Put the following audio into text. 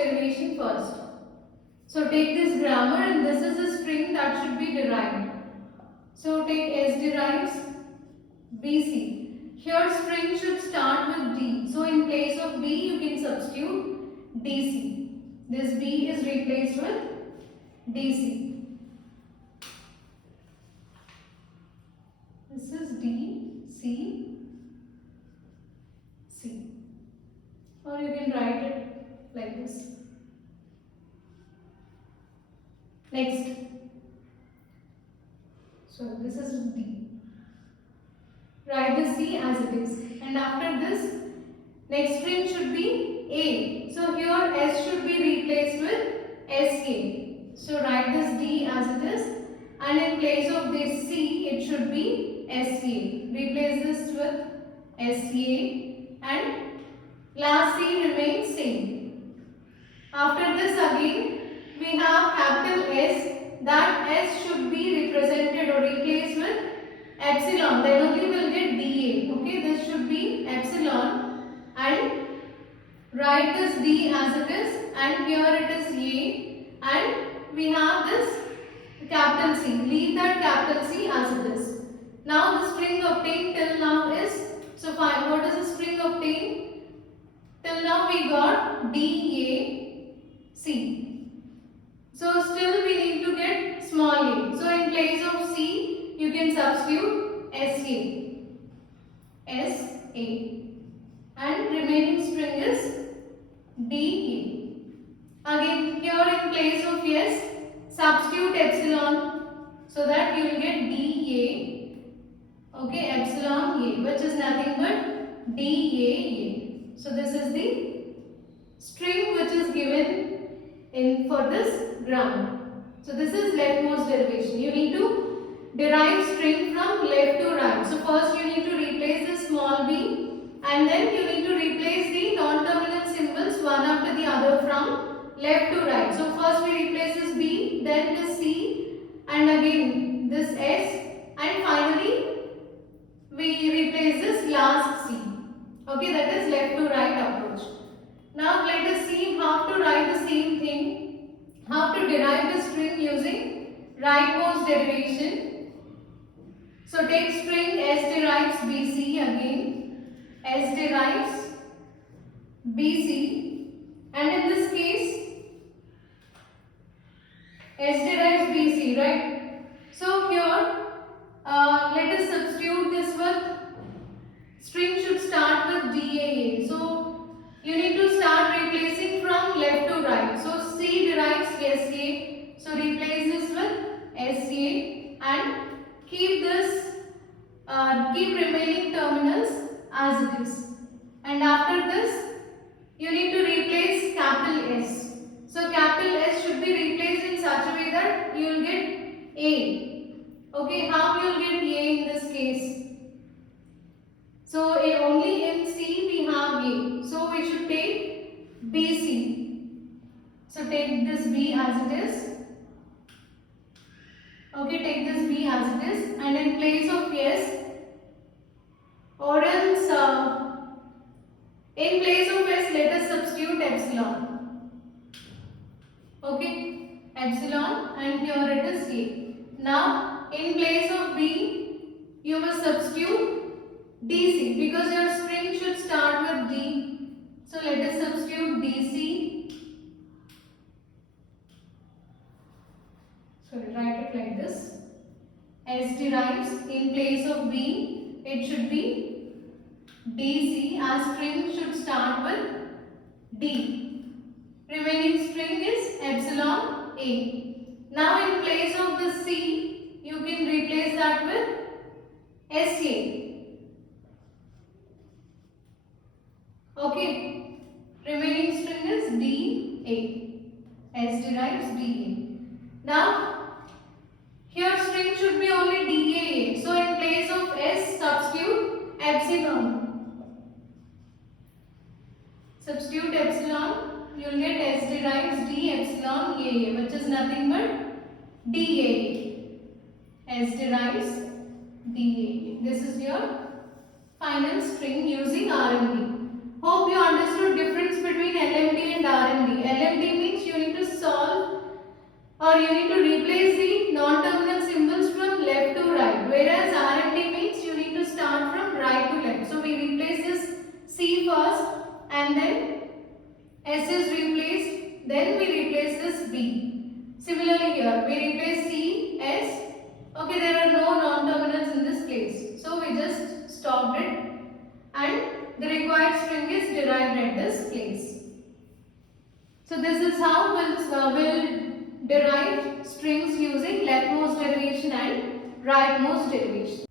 derivation first. So take this grammar and this is a string that should be derived. So take S derives BC. Here string should start with D. So in place of B you can substitute DC. This B is replaced with DC. This is D, C, C. Or you can write it like this. Next. So this is D. Write the C as it is. And after this, next string should be A. So here S should be replaced with SK. So write this D as it is. And in place of this C, it should be SCA. Replace this with SCA. And last C remains same. After this again, we have capital S. That S should be represented or replaced with epsilon. Then only we will get dA. Okay, this should be epsilon. And write this D as it is. And here it is A. And we have this capital C. Leave that capital C as it is. Now the string obtained till now is, so fine, what is the string obtained? Till now we got DAC. So still we need to get small a. So in place of C you can substitute SA. And remaining string is DA. Again here in place of S substitute epsilon so that you will get DA. Okay, epsilon A, which is nothing but DAA. So this is the string which is given in for this grammar. So this is leftmost derivation. You need to derive string from left to right. So first you need to replace the small b and then you need to replace the non-terminal symbols one after the other from left to right. So first we replace this b, then this c, and again this s, and finally we replace this last c. Okay, that is left to right approach. Now let us see how to write the same thing, how to derive the string using rightmost derivation. So take string S derives BC again, S derives BC, and in this case S derives BC, right? So here let us substitute this with string should start with DAA. So you need to start replacing from left to right. So C derives SCA. So replace this with SCA and keep this, keep remaining terminals as it is. And after this, you need to replace capital S. So capital S should be replaced in such a way that you will get A. Okay, how you will get A in this case? So only in C we have A. So we should take BC. So take this B as it is. Okay, take this B as it is, and in place of S, or else in place of S let us substitute epsilon. Okay, epsilon, and here it is A. Now in place of B you must substitute DC because your string should start with D. So let us substitute DC. Sorry, write it like this. S derives in place of B, it should be DC, as string should start with D. Remaining string is epsilon A. Now in place of the C, you can replace that with SA. Okay, remaining string is DA. S derives DA. Now, here string should be only DAA. So, in place of S, substitute epsilon. Substitute epsilon, you will get S derives D epsilon AA, which is nothing but DAA. S derives DAA. This is your final string using RMD. Hope you understood difference between LMD and RMD. LMD you need to replace the non-terminal symbols from left to right, whereas R and D means you need to start from right to left. So we replace this C first and then S is replaced, then we replace this B. Similarly here, we replace C, S. Okay, there are no non-terminals in this place. So we just stopped it and the required string is derived at this place. So this is how we'll derive strings using leftmost derivation and rightmost derivation.